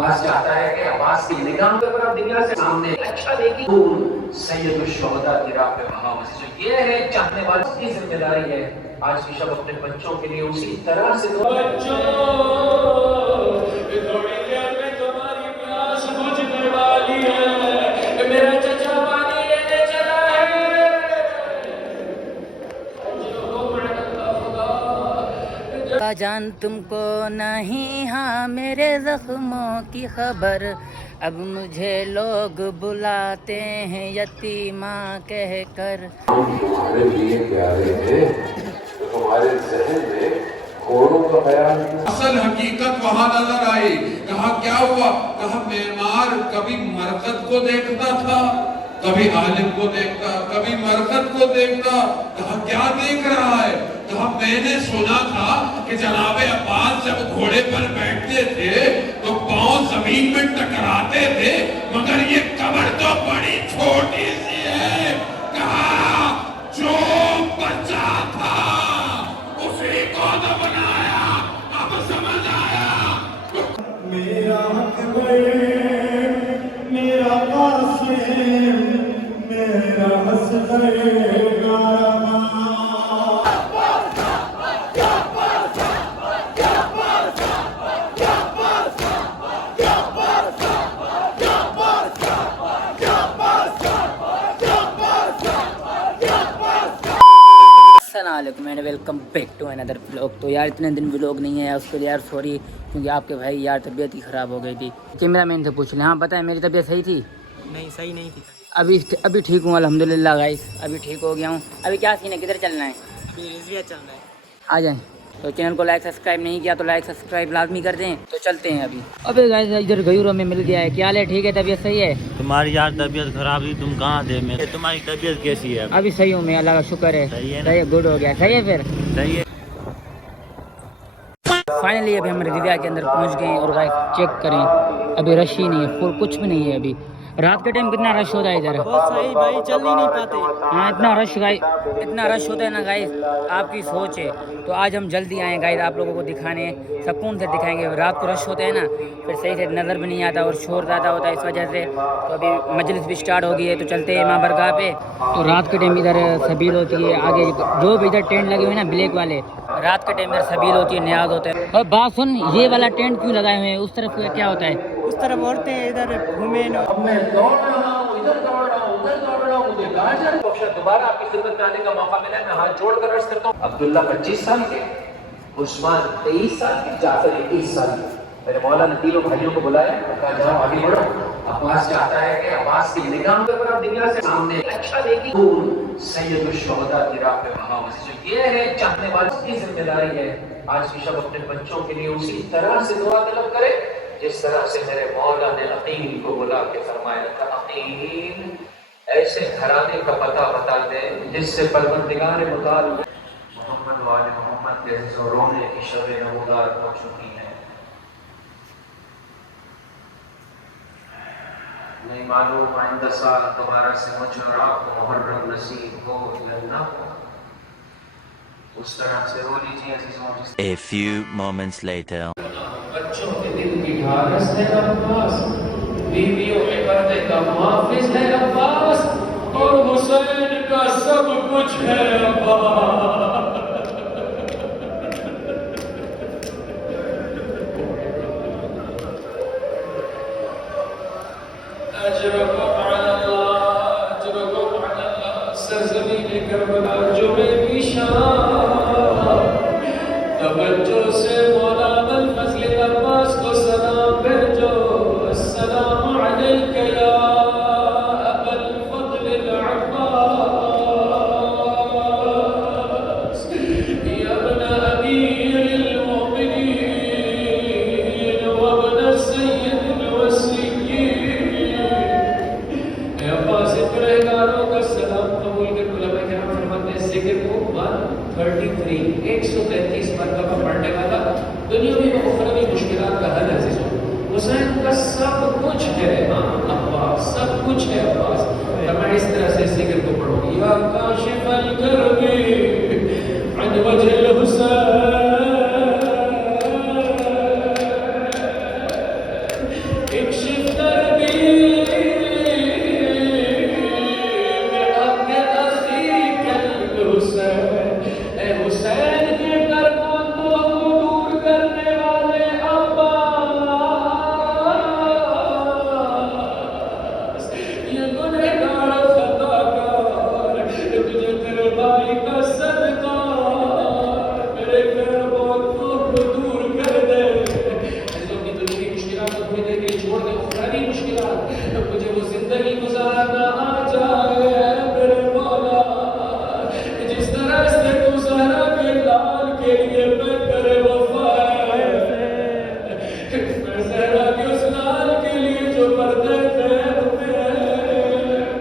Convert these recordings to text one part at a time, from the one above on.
عباس چاہتا ہے کہ عباس کی نگاہ پر اب دنیا سے سامنے اچھا دیکھی سید الشہداء کی راہ پہ بہا مسجد. یہ ہے چاہنے والوں کی ذمہ داری ہے آج کی شب اپنے بچوں کے لیے اسی طرح سے بچوں تھوڑی دیر میں تمہاری پیاس بجھنے والی ہے. میرا چچا پانی لینے چلا ہے. جان تم کو نہیں ہاں میرے زخموں کی خبر. اب مجھے لوگ بلاتے ہیں یتیماں کہہ کر. تمہارے لیے پیارے ہیں تو تمہارے ذہن میں گھوڑوں کا خیال. اصل حقیقت وہاں نظر آئی. کہا کیا ہوا؟ کہا معمار کبھی مرکز کو دیکھتا تھا، کبھی عالم کو دیکھتا، کبھی مرکز کو دیکھتا. کہا کیا دیکھ رہا ہے؟ کہا میں نے سنا تھا کہ جناب عباس جب گھوڑے پر بیٹھتے تھے تو پاؤں زمین میں ٹکراتے تھے، مگر یہ کمر تو بڑی چھوٹی سی ہے. کہا جو بچہ تھا اسی کو نہ بنایا. اب سمجھ آیا. میرا اکبر میرا قاسم میرا اصغر السلام علیکم اینڈ ویلکم بیک ٹو اندر ولاگ. تو یار اتنے دن ولاگ نہیں ہے اس کے لیے یار سوری، کیونکہ آپ کے بھائی یار طبیعت ہی خراب ہو گئی تھی. کیمرہ مین سے پوچھ لیں. ہاں بتائیں میری طبیعت صحیح تھی؟ نہیں صحیح نہیں تھی. ابھی ٹھیک ہوں الحمدللہ گائس، ابھی ٹھیک ہو گیا ہوں. ابھی کیا سین ہے، کدھر چلنا ہے؟ ابھی رضویہ چل رہا ہے. آ جائیں. تو چینل کو لائک سبسکرائب نہیں کیا تو لائک سبسکرائب لازمی کر دیں. تو چلتے ہیں ابھی. ابھی گائس ادھر غیوروں میں مل گیا ہے. کیا حال ہے؟ ٹھیک ہے؟ طبیعت صحیح ہے؟ تمہاری یار طبیعت خراب تھی، تم کہاں تھے؟ میں تمہاری طبیعت کیسی ہے؟ ابھی صحیح ہوں میں، اللہ کا شکر ہے. صحیح ہے نا؟ صحیح ہے، گڈ ہو گیا. صحیح ہے پھر. صحیح ہے. فائنلی ابھی ہم رضویہ کے اندر پہنچ گئے ہیں اور گائس چیک کریں ابھی رش ہی نہیں ہے، فل کچھ بھی نہیں ہے. ابھی رات کے ٹائم کتنا رش ہوتا ہے ادھر. بہت صحیح بھائی، چل ہی نہیں پاتے. ہاں اتنا رش گائز، اتنا رش ہوتا ہے نا گائز، آپ کی سوچ ہے. تو آج ہم جلدی آئے گائز آپ لوگوں کو دکھانے، سکون سے دکھائیں گے. رات کو رش ہوتا ہے نا پھر صحیح سے نظر بھی نہیں آتا اور شور زیادہ ہوتا ہے اس وجہ سے. تو ابھی مجلس بھی سٹارٹ ہو گئی ہے تو چلتے ہیں امام برگاہ پہ. تو رات کے ٹائم ادھر سبیل ہوتی ہے، آگے جو بھی ادھر ٹینٹ لگے ہوئے ہیں نا بلیک والے، رات کے ٹائم ادھر سبیل ہوتی ہے، نیاز ہوتا ہے. اور بات سن، یہ والا ٹینٹ کیوں لگائے ہوئے ہیں؟ اس طرف کیا ہوتا ہے؟ اس طرف عورتیں ادھر گھومیں. اب میں دوڑ رہا ہوں، ادھر دوڑ رہا ہوں، ادھر دوڑ رہا ہوں. مجھے کہاں جانا؟ دوبارہ آپ کی خدمت میں آنے کا موقع ملا ہے. میں ہاتھ جوڑ کر عرض کرتا ہوں، عبداللہ 25 سال کے، عثمان 23 سال کے، جعفر 21 سال کے. میرے مولا نے تینوں بھائیوں کو بلایا، کہا جاؤ آگے بڑھو. عباس چاہتا ہے کہ عباس کی نگاہ پر اب دنیا سے سامنے اچھا دیکھی سید الشہداء کی راہ پہ بہا مسجد. یہ ہے چاہنے والوں کی ذمہ داری ہے آج کی شب اپنے بچوں کے لیے اسی طرح سے دعا طلب کرے جس طرح سے میرے مولا نے عقیل کو بلا کے فرمایا تھا، عقیل ایسے گھرانے کا پتہ بتا دے جس سے پروردگار متعال محمد و آل محمد کے رونے کی شب نمودار ہو چکی ہے. نہیں معلوم آئندہ سال دوبارہ سے مجھ اور آپ کو محرم نصیب ہو یا نہ ہو. اس طرح سے رو لیجیے عزیزوں. A few moments later. بچوں کے دل کی ڈھارس ہے عباس، بیویوں کے پردے کا محافظ ہے عباس، اور حسین کا سب کچھ ہے عباس. اجرکم علی اللہ، اجرکم علی اللہ. سرزمین کربلا جو میری شان، توجہ سے مولانا الفضل عباس کو سلام بھیجو. السلام علیک یا ابا الفضل العباس، یا ابن امیر المؤمنین وابن السید الوسیین. اے عباس پرہیزگاروں کا سلام قبول کر. علماء کرام فرماتے ہیں ذکر کو 133 مرتبہ پڑھنے والا دنیاوی و اخروی مشکلات کا حل عزیزوں. حسین کا سب کچھ ہے، ہاں عباس سب کچھ ہے عباس. میں اس طرح سے ذکر کو پڑھوں. یا کاشف الکرب عن وجه الحسین مجھے وہ زندگی گزارنا آ جائے میرے مولا جس طرح سے تو زہرا کے لال کے لیے میں کرے وفا ہے، میں زہرا کے اس لال کے لیے جو پردے خیر میں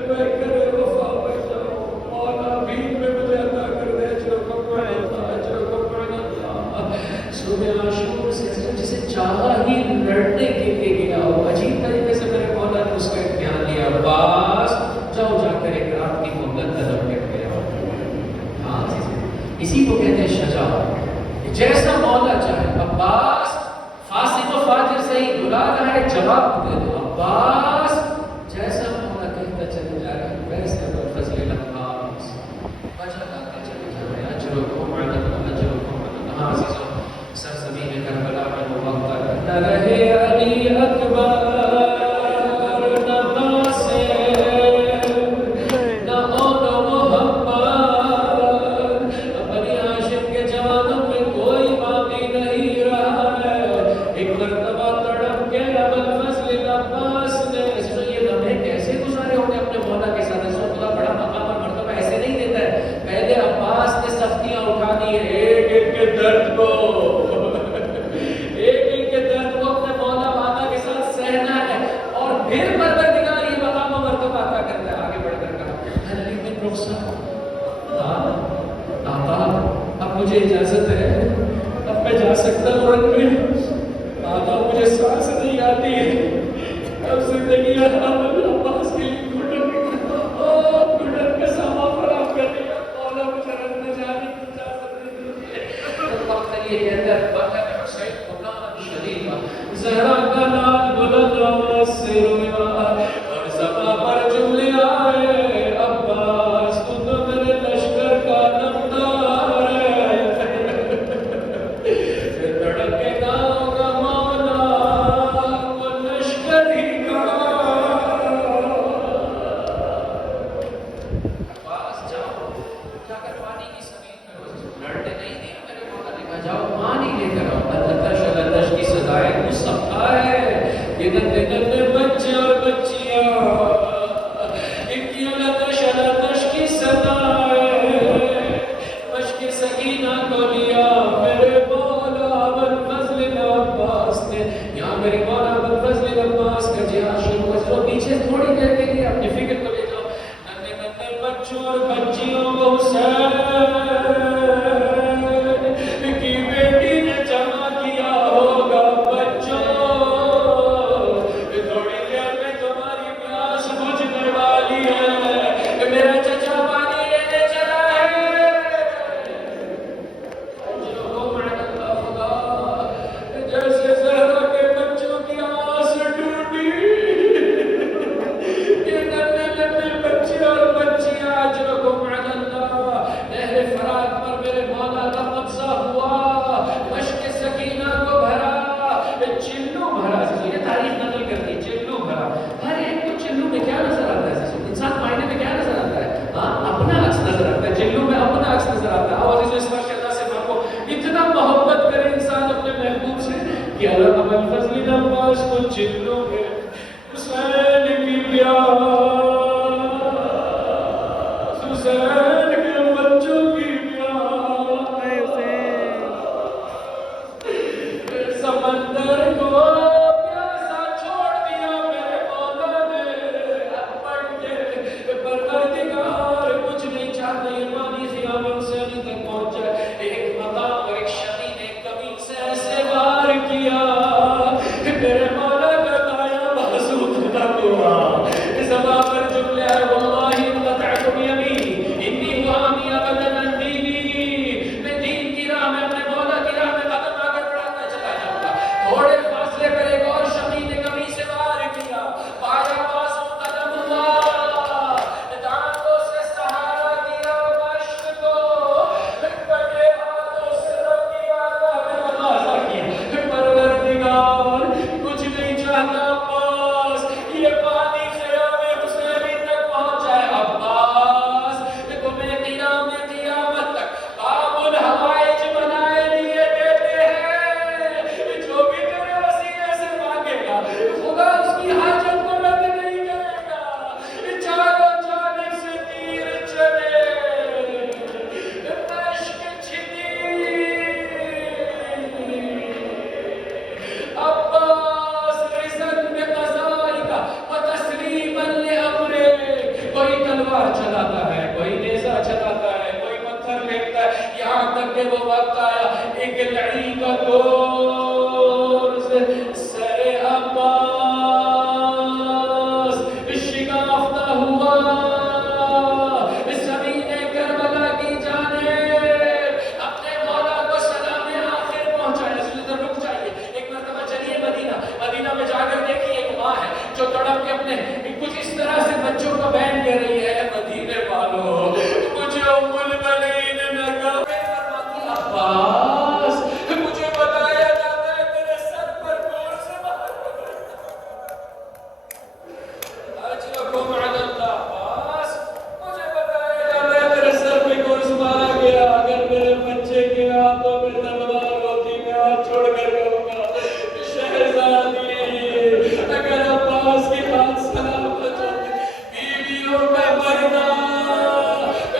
میں کرے وفا بن جاؤں مولا بھیڑ میں مجھے عطا کر دے اجر کو پڑھنا اجر کو پڑھنا سورہ عاشور سے جسے چاہا ہی لڑنے کے لیے گیا ہو، عجیب طریقے سے میرے مولا نے اس کا امتحان لیا، عباس جاؤ جا کر ایک رات کی مدت طلب کر کے آؤ۔ ہاں اسی کو کہتے ہیں شجاعت، جیسا مولا چاہے عباس فاسق و فاجر سے ہی بلا رہا ہے جواب دے دو، عباس جیسا مولا کہتا چلے جا رہا ہے ویسے فضل عباس وجہ لاتے چلے جا رہے ہیں اجرکم علی اللہ اجرکم علی اللہ۔ ہاں عزیزوں سرزمین کربلا میں وہ وقت نہ رہے علی اکبر نہ ناصر نہ اون محمد، بنی ہاشم کے جوانوں میں کوئی باقی نہیں رہا ہے۔ ایک مرتبہ تڑپ کے ابوالفضل عباس نے یہ لمحے کیسے گزارے ہوتے اپنے مولا کے ساتھ، سو خدا بڑا مقام اور مرتبہ ایسے نہیں دیتا ہے۔ پہلے عباس نے سختیاں اٹھا دی ہیں، ایک ایک کے درد کو پھر پروردگار یہ مقام و مرتبہ عطا کرتا ہے۔ آگے بڑھ کر کہا لیکن رخصت آقا اب مجھے اجازت ہے، اب میں جا سکتا ہوں رنگ میں، آقا مجھے سانس نہیں آتی ہے، اب زندگی عباس کے لیے گھٹن کا سامان فراہم کر دیا، مولا مجھے رنگ میں جانے کی اجازت نہیں دیتی۔ وقت یہ کہتا ہے بقت حسین غلام شریفہ زہرا کا نام بلند آواز سے رویا اور زباں پر جملے آئے، عباس تو میرے لشکر کا نمدار ہے، دھڑک کے نام کا مولا وہ لشکر ہی کا۔ عباس جاؤ جا کر پانی کی سمین کرو، لڑنے نہیں دیا میرے مولا نے کہا جاؤ پانی لے کر آؤ، لتش لتش کی سزائے تو سب کا ہے، ننے ننے بچے اور بچیاں ان کی لتش لتش کی سزائے، مشق سکینہ کو لیا میرے مولا ابوالفضل عباس نے۔ یہاں میرے مولا ابوالفضل عباس کا جہاد شروع ہے، تو پیچھے تھوڑی دیر کے لیے اپنی فکر کو لے جاؤ، ننے ننے بچوں اور بچیوں کو حسین کی بیٹی نے جمع کیا ہوگا، بچوں تھوڑی دیر میں تمہاری پیاس بجھنے والی ہے، میرا چچا پانی لینے چلا ہے۔ جیسے زہرا کے بچوں کی آس ٹوٹی، یہ ننے ننے بچے اور بچیاں اجرکم علی اللہ، نہر فرات پر میرے مولا کا قبضہ ہوا، مشق سکینہ کو بھرا، چلو بھرا، یہ تاریخ نقل کرتی ہے، چلو بھرا۔ ہر ایک کو چلو میں کیا نظر آتا ہے؟ انسان معائنے میں کیا نظر آتا ہے؟ ہاں اپنا عکس نظر آتا ہے، چلو میں اپنا عکس نظر آتا ہے۔ اور اس وقت اللہ سے مانگو اتنا محبت کرے انسان اپنے محبوب سے کہ اللہ ابوالفضل عباس کو چلو میں حسین کی پیاس، حسین کے بچوں کی پیاس، سمندر کو پیاسا چھوڑ دیا میرے مولا نے، پڑھ کے پروردگار کچھ نہیں چاہتے یہ پانی خیام حسینی تک پہنچا، ایک مقام اور ایک شدید ایک کمی سے ایسے وار کیا میرے مولا کا نے کچھ اس طرح سے بچوں کا بیان کہہ رہی ہے، مدینے والوں مجھے ام المنین نے کہا فرماتی عباس مجھے بتایا جاتا ہے تیرے سر پر کون سے مار اجرکم علی اللہ عباس، مجھے بتایا جاتا ہے تیرے سر پہ کون سے مارا گیا، اگر میرے بچے کے ہاتھوں میں تلوار ہوتی میں ہاتھ چھوڑ کر کہوں گا شہزادی اگر عباس کے ہاتھ سلامت ہوتے بیویوں کا مرنا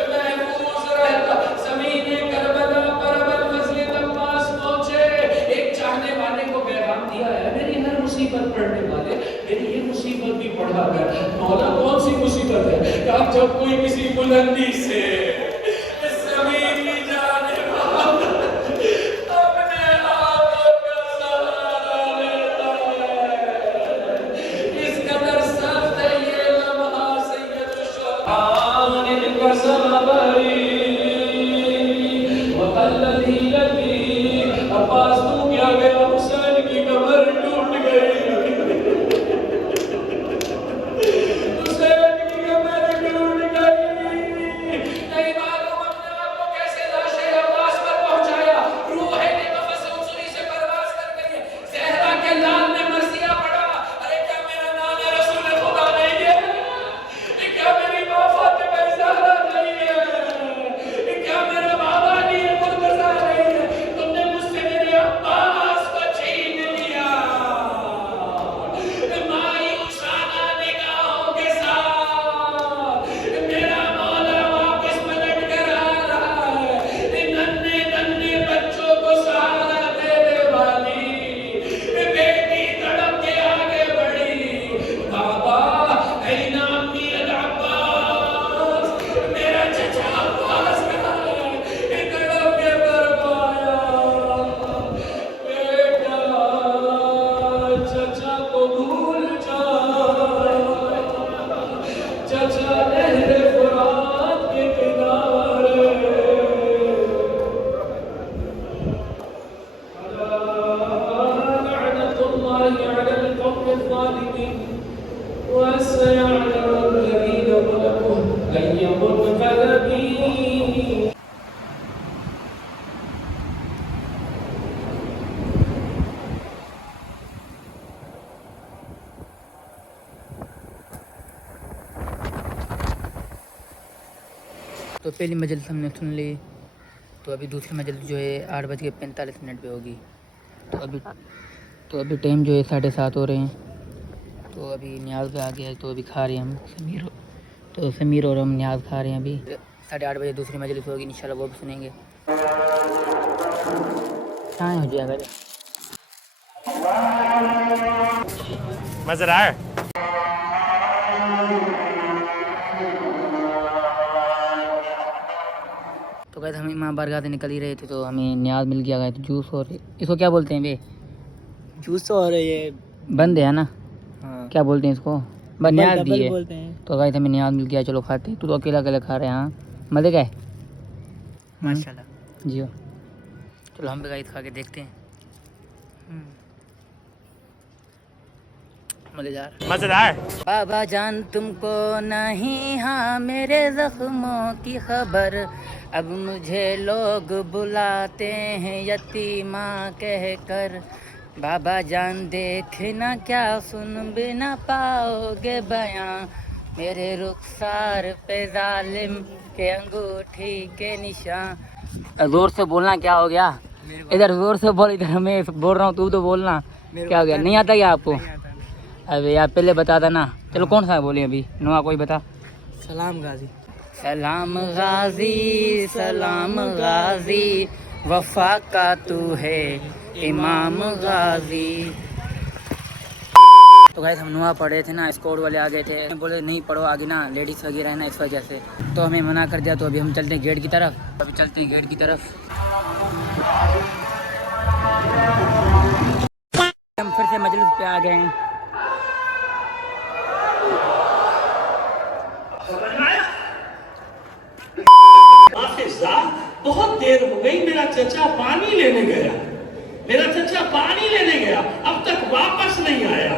محفوظ رہتا، زمین کربلا پر ابل مسجد عباس پہنچے، ایک چاہنے والے کو پیغام دیا ہے میری ہر مصیبت پڑھنے والے میری یہ مصیبت بھی پڑھا کر، مولا کون سی مصیبت ہے؟ کہ جب کوئی کسی بلندی سے زمین کی جانب اپنے ہاتھوں کا سہارا لیتا ہے، اس قدر سخت ہے یہ لمحہ سید الشہداء ان کا صبری وقلتی لگی عباس تو کیا گیا حسین کی کمر ٹوٹ گئی، حسین کی کمر ٹوٹ گئی، نہیں معلوم اپنے آپ کو کیسے لاش عباس پر پہنچایا، روح نے نفس انصری سے پرواز کر گئی، زہرا کے لال نے مرثیہ پڑھا، ارے کیا میرا نام ہے رسول خدا نہیں ہے، کیا میری ماں فاطمہ زہرا نہیں ہے، کیا میرا بابا علی مرتضیٰ نہیں ہے، تم نے مجھ سے میرے عباس کو چھین لیا، مایوسانہ نگاہوں کے ساتھ میرا مولا واپس پلٹ کر آ رہا ہے، ننھے ننھے بچوں کو سہارا دینے والی بیٹی تڑپ کے آگے بڑھی، بابا اے نامی العباس میرا چچا عباس کہاں ہے، تڑپ کے فرمایا بیٹا چچا کو بھول جا، چچا نہر فرات کے کنارے لعنت اللہ علی القوم الظالمین وسيعلم الذين ظلموا أي منقلب. تو پہلی مجلس ہم نے سن لی، تو ابھی دوسری مجلس جو ہے 8:45 پہ ہوگی، تو ابھی ٹائم جو ہے 7:30 ہو رہے ہیں، تو ابھی نیاز آ گیا ہے، تو ابھی کھا رہے ہیں ہم سمیر اور ہم نیاز کھا رہے ہیں، ابھی 8:30 بجے دوسری مجلس ہوگی انشاءاللہ، وہ بھی سنیں گے، کہاں ہو جائے گا مزہ آ رہا ہے؟ تو گئے ہم امام بارگاہ سے نکل ہی رہے تھے، تو ہمیں نیاز مل گیا گیا، تو جوس اور اس کو کیا بولتے ہیں بے؟ جوس اور یہ بند ہے نا، ہاں کیا بولتے ہیں اس کو؟ بس نیاز ڈبل دی ہے، بولتے ہیں تو گئے ہمیں نیاز مل گیا، چلو کھاتے، تو اکیلا اکیلا کھا رہے ہیں، ہاں مزے کا ہے ماشاءاللہ۔ جی چلو ہم بھی گائے کھا کے دیکھتے ہیں، مزیدار مزیدار۔ بابا جان تم کو نہیں ہاں میرے زخموں کی خبر، اب مجھے لوگ بلاتے ہیں یتیمہ کہہ کر، بابا جان دیکھنا کیا سن بھی نہ پاؤ گے بیاں، میرے رخسار پہ ظالم کے انگوٹھی کے نشان۔ زور سے بولنا، کیا ہو گیا؟ ادھر زور سے بول، ادھر میں بول رہا ہوں تو بولنا، کیا ہو گیا؟ نہیں آتا کیا آپ کو؟ ابھی آپ پہلے بتا دینا، چلو کون سا بولے ابھی نوا کوئی بتا۔ سلام غازی، سلام غازی سلام غازی، وفا کا تو ہے امام غازی۔ تو گائز ہم نوا پڑھ رہے تھے نا، اسکواڈ والے آ گئے تھے، بولے نہیں پڑھو آگے نا، لیڈیز وغیرہ ہے نا، اس وجہ سے تو ہمیں منع کر دیا، تو ابھی ہم چلتے ہیں گیٹ کی طرف، ہم پھر سے مجلس پہ آ گئے ہیں۔ بہت دیر ہو گئی، میرا چچا پانی لینے گیا، اب تک واپس نہیں آیا،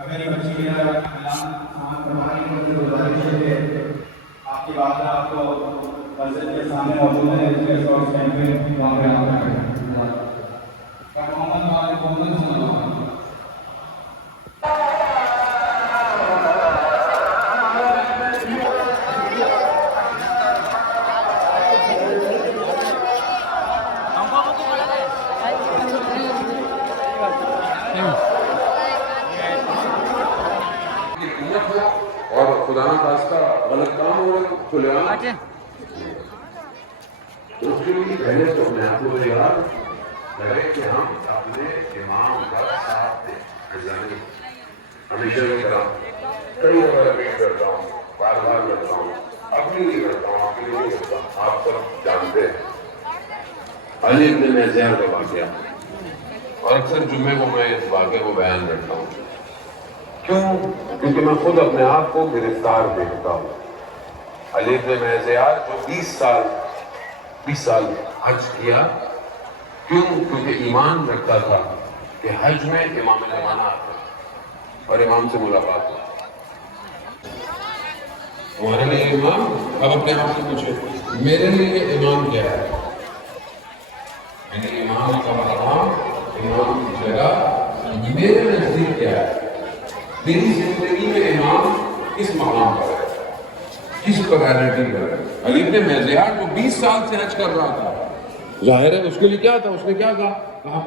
اگر بچی میرا سامان کروانے کی مجھے گزارش ہے آپ کی بات آپ کو مسجد کے سامنے موجود ہے اس ٹائم پہ وہاں پہ آپ کا محمد اور خدا نہ خواستہ غلط کام ہو رہا تو لے آنا اس کے لیے پہلے تو اپنے آپ کو یاد کرے کہ ہم اپنے امام کا ساتھ دیں. ہمیشہ کی طرح کئی بار اپیل کرتا ہوں, بار بار کرتا ہوں, اپنی لیے کرتا ہوں, آپ کے لیے نہیں کرتا ہوں. آپ سب جانتے ہیں علی ابن زیاد کا واقعہ, اور اکثر جمعے کو میں اس واقعے کو بیان کرتا ہوں. کیوں؟ کیونکہ میں خود اپنے آپ کو گرفتار دیکھتا ہوں. علی ابن زیاد جو 20 سال حج کیا, کیوں؟ کیونکہ ایمان رکھتا تھا کہ حج میں امام زمانہ آتا ہے اور امام سے ملاقات ہوتی. ہمارے لیے امام, اب اپنے آپ سے پوچھو میرے لیے امام کیا ہے؟ میرے امام کا مقام, امام کی جگہ میرے نزدیک کیا ہے؟ میری زندگی میں امام کس مقام پر ہے, کس پرائرٹی پر ہے؟ علی ابن زیاد وہ 20 سال سے حج کر رہا تھا, ظاہر ہے اس کے لیے کیا تھا, اس نے کیا کہا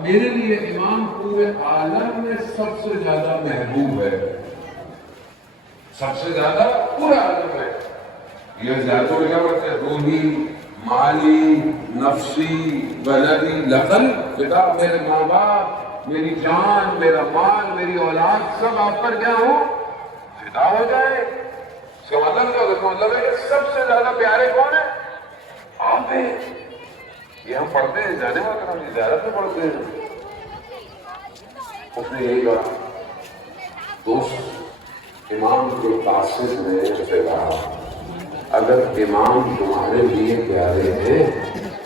میرے لیے امام پورے عالم میں سب سے زیادہ محبوب ہے, سب سے زیادہ پورے عالم میں. یہ زیادہ کیا کرتے ہیں, روحی, مالی, نفسی, بلدی, لقل, فدا, میرے ماں باپ, میری جان, میرا مال, میری اولاد سب آپ پر کیا ہو, فدا ہو جائے. اس کا مطلب کیا ہوتا ہے؟ اس کا مطلب ہے کہ سب سے زیادہ پیارے کون ہیں؟ آپ ہیں. یہ ہم پڑھتے ہیں, جانے والا ہم زیارت میں پڑھتے ہیں. اس نے یہی کہا, دوست امام کے قاصد نے اسے کہا اگر امام تمہارے لیے پیارے ہیں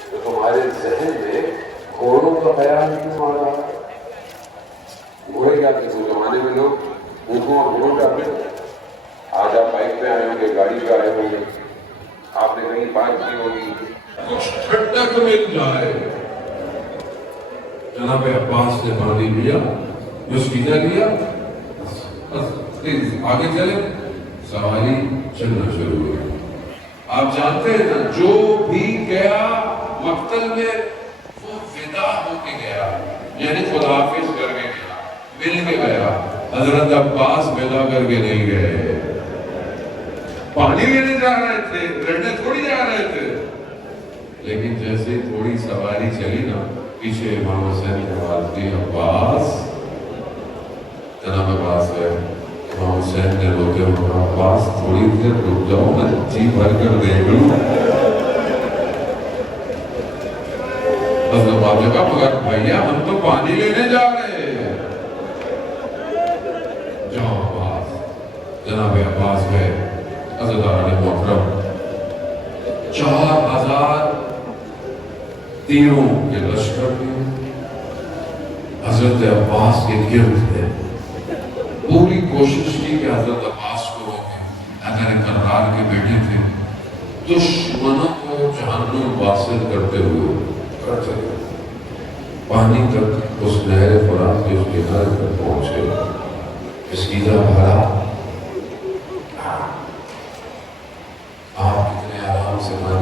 تو تمہارے ذہن میں گھوڑوں کا خیال کیوں آ رہا ہے؟ گھوڑے کیا تھے اس زمانے میں, لوگ اونٹوں اور گھوڑوں کا پھر آج آپ بائک پہ آئے ہوں گے, گاڑی پہ آئے ہوں گے, آپ نے کہیں بات کی ہوگی, کچھ ٹھنڈک مل جائے. جناب عباس نے پانی لیا, مسکینہ لیا, آگے چلے, سواری چلنا شروع ہوئی. آپ جانتے ہیں نا, جو بھی گیا مقتل میں وہ فدا ہو کے گیا, یعنی خداحافظ کر کے گیا, مل کے گیا. حضرت عباس فدا کر کے نہیں گئے, پانی لینے جا رہے تھے, لڑنے تھوڑی جا رہے تھے. لیکن جیسے تھوڑی سواری چلی نا, پیچھے امام حسین کی آواز دی, عباس. جناب عباس ہے, امام حسین نے روتے ہوئے کہا, عباس تھوڑی دیر رک جاؤ, میں جی بھر کر دیکھ لوں. حضرت عباس نے کہا مگر بھیا ہم تو پانی لینے جا رہے ہیں. جاؤ عباس. جناب عباس گئے. عزیزان محترم, 4000 تیروں کے لشکر میں حضرت عباس کے گرد تھے. پوری کوشش کی کہ حضرت عباس کو روکیں. اگر کرار کے بیٹے تھے, دشمنوں کو جہنم واصل کرتے ہوئے پانی تک اس نہر فرات کے اس کنارے پر پہنچے. مسکینہ بھرا